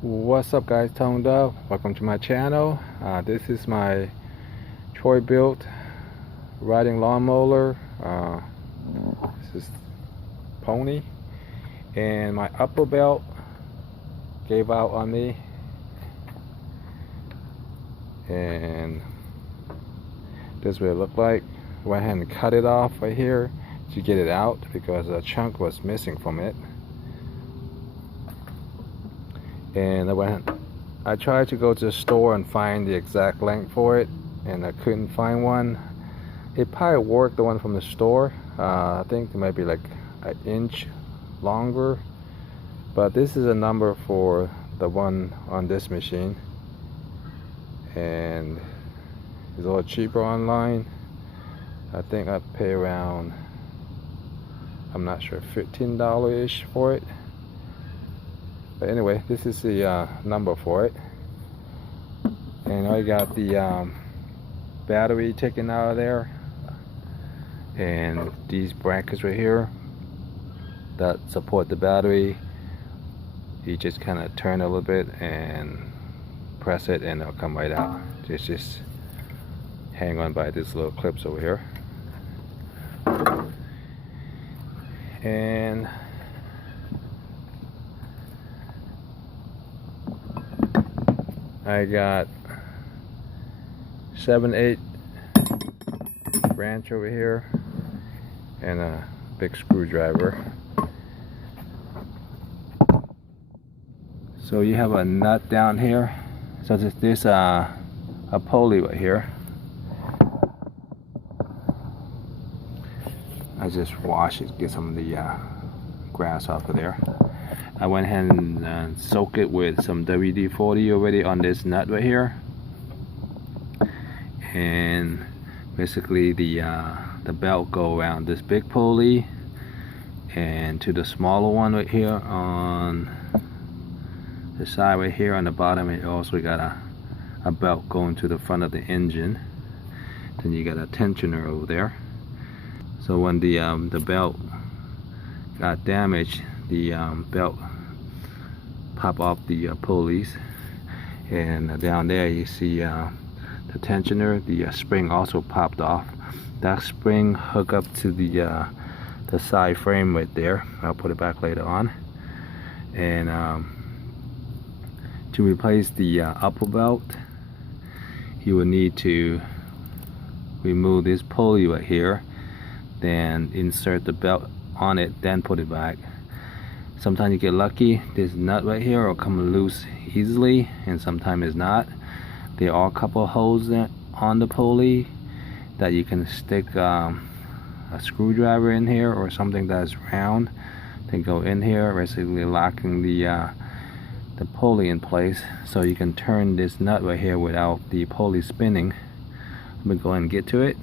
What's up guys, DUBB. Welcome to my channel. This is my Troybilt riding lawnmower. This is pony, and my upper belt gave out on me, and this is what it looked like. Went ahead and cut it off right here to get it out because a chunk was missing from it. And I tried to go to the store and find the exact length for it, and I couldn't find one. It probably worked, the one from the store. I think it might be like an inch longer, but this is a number for the one on this machine, and it's a little cheaper online. I think I pay around, I'm not sure, $15-ish for it. But anyway, this is the number for it, and I got the battery taken out of there, and these brackets right here that support the battery, you just kind of turn a little bit and press it and it'll come right out. Just hang on by these little clips over here. And I got 7/8 wrench over here and a big screwdriver. So you have a nut down here. So there's a pulley right here. I just wash it, get some of the grass off of there. I went ahead and soaked it with some WD-40 already on this nut right here, and basically the belt go around this big pulley, and to the smaller one right here on the side right here on the bottom, it also got a belt going to the front of the engine. Then you got a tensioner over there. So when the belt got damaged, the belt pop off the pulleys, and down there you see the tensioner. The spring also popped off. That spring hooked up to the side frame right there. I'll put it back later on. And to replace the upper belt, you will need to remove this pulley right here, then insert the belt on it, then put it back. Sometimes you get lucky, this nut right here will come loose easily, and sometimes it's not. There are a couple of holes on the pulley that you can stick a screwdriver in here or something that's round, then go in here, basically locking the pulley in place, so you can turn this nut right here without the pulley spinning. Let me go ahead and get to it.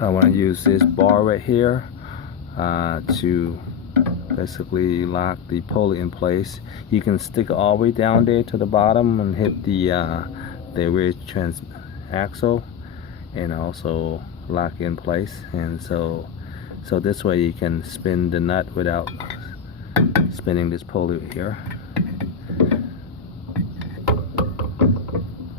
I want to use this bar right here to basically lock the pulley in place. You can stick it all the way down there to the bottom and hit the rear axle, and also lock in place. And so this way you can spin the nut without spinning this pulley here.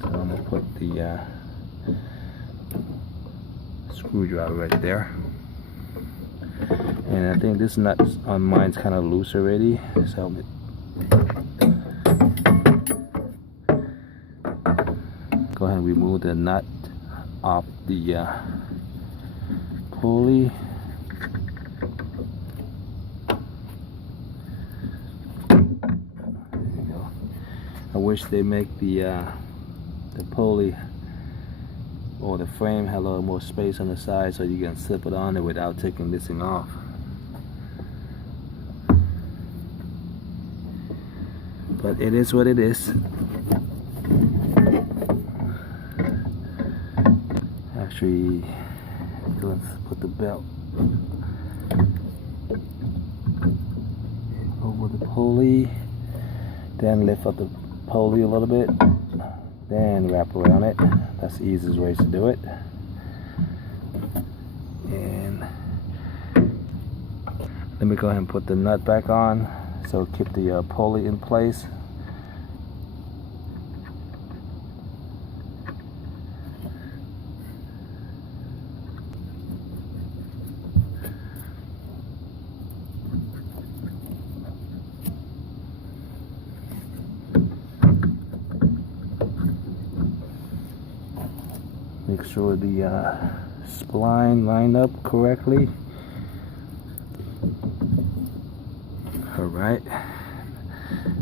So I'm gonna put the screwdriver right there, and I think this nut on mine's kind of loose already, so go ahead and remove the nut off the pulley. There you go. I wish they make the pulley or the frame had a little more space on the side so you can slip it on it without taking this thing off. But it is what it is. Actually, let's put the belt over the pulley, then lift up the pulley a little bit, then wrap around it. That's the easiest way to do it. And let me go ahead and put the nut back on so keep the pulley in place. Make sure the spline lined up correctly. Alright,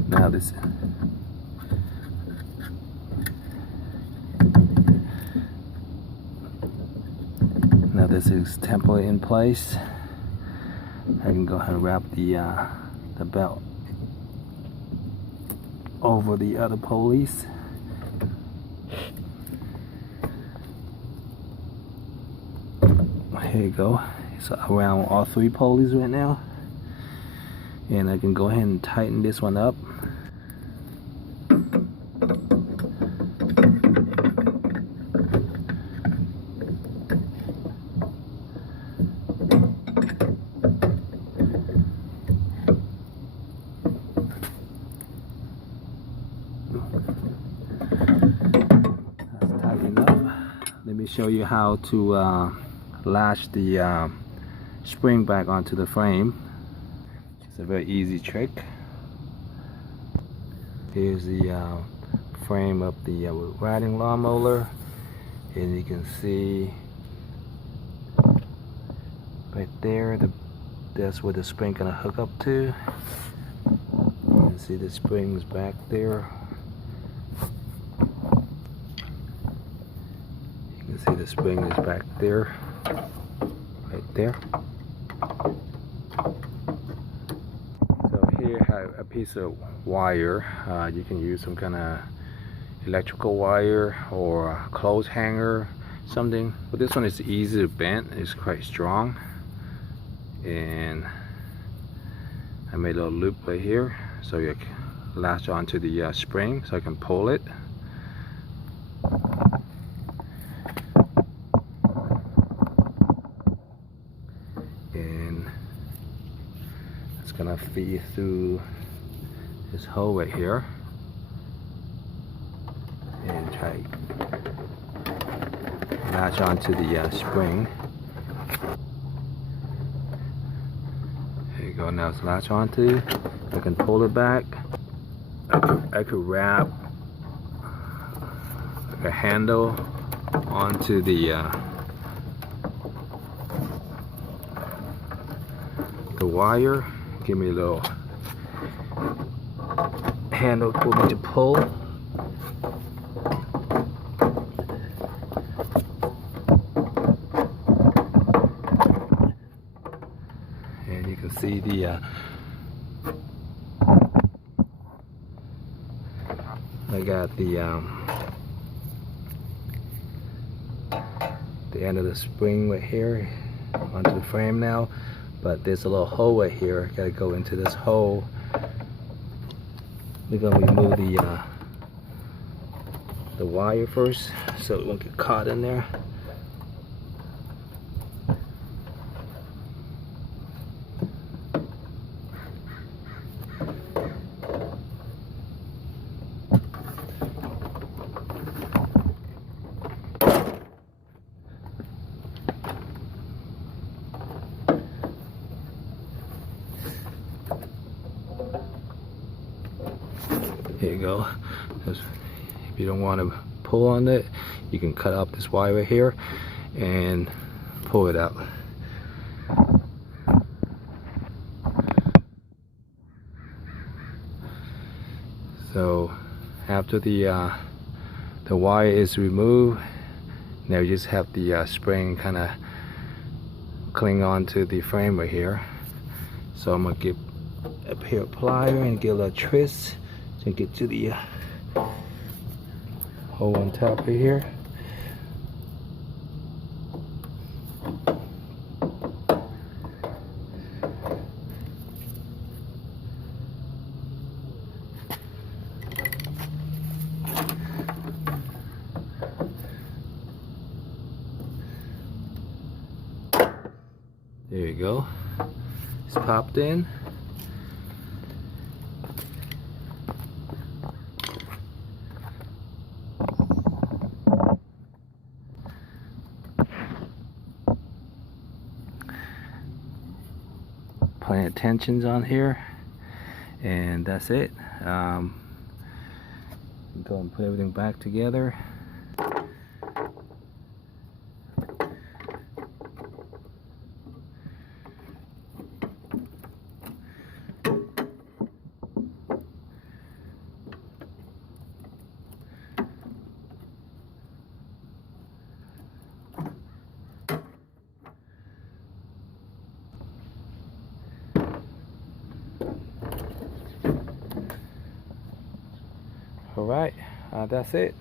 now this is temporarily in place. I can go ahead and wrap the belt over the other pulleys. Here you go. It's around all 3 pulleys right now. And I can go ahead and tighten this one up. That's tightened up. Let me show you how to latch the spring back onto the frame. It's a very easy trick. Here's the frame of the riding lawnmower, and you can see right there, that's where the spring gonna hook up to. You can see the springs back there. You can see the spring is back there, right there. A piece of wire. You can use some kind of electrical wire or a clothes hanger, something. But this one is easy to bend. It's quite strong, and I made a little loop right here so you can latch onto the spring so I can pull it. And it's gonna feed through this hole right here and try latch onto the spring. There you go. Now it's latched onto. I can pull it back. I could wrap a handle onto the wire. Give me a little handle for me to pull. And you can see I got the end of the spring right here onto the frame now, but there's a little hole right here. I gotta go into this hole. We're gonna remove the wire first so it won't get caught in there. Here you go. If you don't want to pull on it, you can cut up this wire right here and pull it out. So after the wire is removed, now you just have the spring kind of cling on to the frame right here. So I'm gonna get a pair of pliers and get a little twist to get to the hole on top right here. There you go. It's popped in. Plenty of tensions on here, and that's it. Go and put everything back together. Alright, that's it.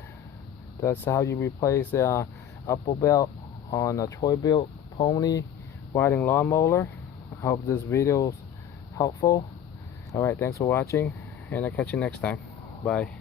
That's how you replace the upper belt on a Troybilt pony riding lawnmower. I hope this video is helpful. Alright, thanks for watching, and I'll catch you next time. Bye.